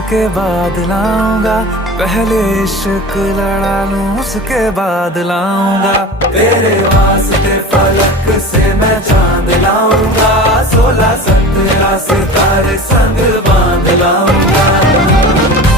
उसके बाद लाऊंगा, पहले इश्क लड़ा लूं उसके बाद लाऊंगा। तेरे वास्ते फलक से मैं चांद लाऊंगा, 16-17 सितारे संग बांध लाऊंगा।